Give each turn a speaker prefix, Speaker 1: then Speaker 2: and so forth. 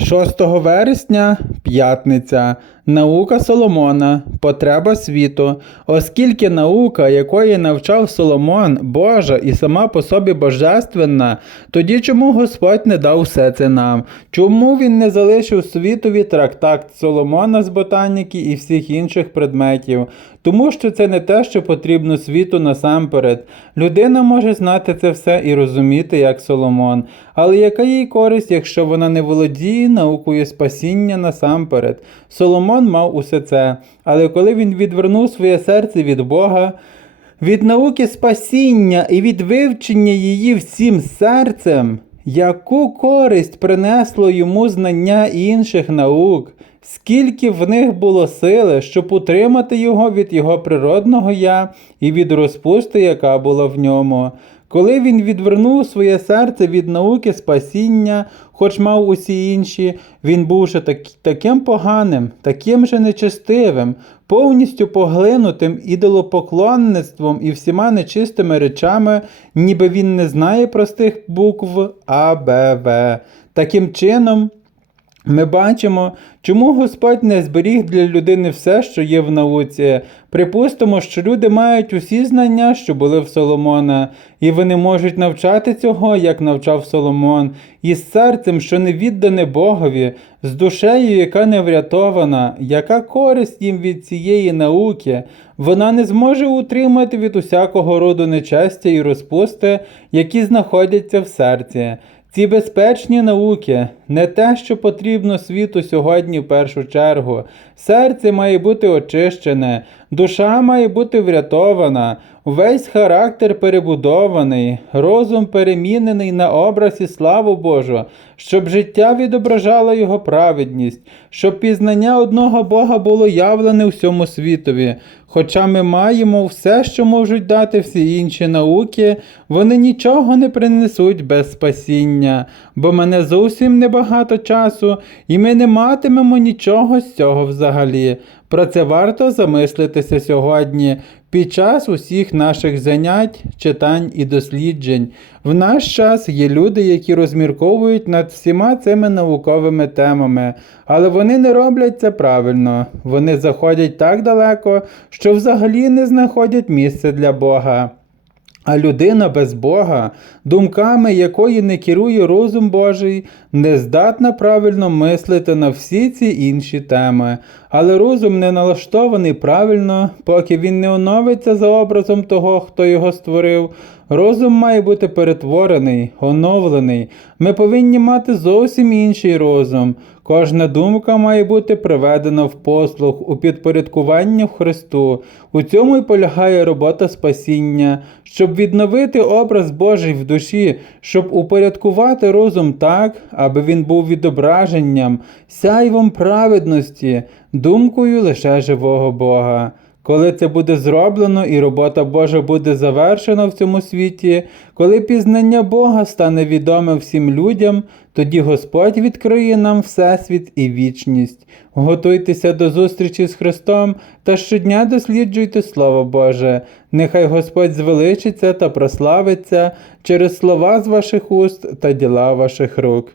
Speaker 1: 6 вересня п'ятниця. Наука Соломона, потреба світу. Оскільки наука, якої навчав Соломон, Божа і сама по собі божественна, тоді чому Господь не дав все це нам? Чому він не залишив світові трактат Соломона з ботаніки і всіх інших предметів? Тому що це не те, що потрібно світу насамперед. Людина може знати це все і розуміти, як Соломон. Але яка їй користь, якщо вона не володіє наукою спасіння насамперед? Соломон мав усе це, але коли він відвернув своє серце від Бога, від науки спасіння і від вивчення її всім серцем, яку користь принесло йому знання інших наук, скільки в них було сили, щоб утримати його від його природного я і від розпусти, яка була в ньому. Коли він відвернув своє серце від науки спасіння, хоч мав усі інші, він був же так, таким поганим, таким же нечистивим, повністю поглинутим ідолопоклонництвом і всіма нечистими речами, ніби він не знає простих букв А. Таким чином, ми бачимо, чому Господь не зберіг для людини все, що є в науці. Припустимо, що люди мають усі знання, що були в Соломона, і вони можуть навчати цього, як навчав Соломон, і з серцем, що не віддане Богові, з душею, яка не врятована, яка користь їм від цієї науки, вона не зможе утримати від усякого роду нечестя і розпусти, які знаходяться в серці. Ці безпечні науки не те, що потрібно світу сьогодні в першу чергу. Серце має бути очищене, душа має бути врятована, весь характер перебудований, розум перемінений на образ і славу Божу, щоб життя відображало його праведність, щоб пізнання одного Бога було явлене всьому світові. Хоча ми маємо все, що можуть дати всі інші науки, вони нічого не принесуть без спасіння, бо мене зовсім небагато часу, і ми не матимемо нічого з цього взагалі. Про це варто замислитися сьогодні під час усіх наших занять, читань і досліджень. В наш час є люди, які розмірковують над всіма цими науковими темами, але вони не роблять це правильно. Вони заходять так далеко, що взагалі не знаходять місце для Бога. А людина без Бога, думками якої не керує розум Божий, не здатна правильно мислити на всі ці інші теми. Але розум не налаштований правильно, поки він не оновиться за образом того, хто його створив. Розум має бути перетворений, оновлений. Ми повинні мати зовсім інший розум. Кожна думка має бути приведена в послуг, у підпорядкування Христу. У цьому й полягає робота спасіння, щоб відновити образ Божий в душі, щоб упорядкувати розум так, аби він був відображенням, сяйвом праведності, думкою лише живого Бога. Коли це буде зроблено і робота Божа буде завершена в цьому світі, коли пізнання Бога стане відоме всім людям, тоді Господь відкриє нам Всесвіт і вічність. Готуйтеся до зустрічі з Христом та щодня досліджуйте Слово Боже. Нехай Господь звеличиться та прославиться через слова з ваших уст та діла ваших рук.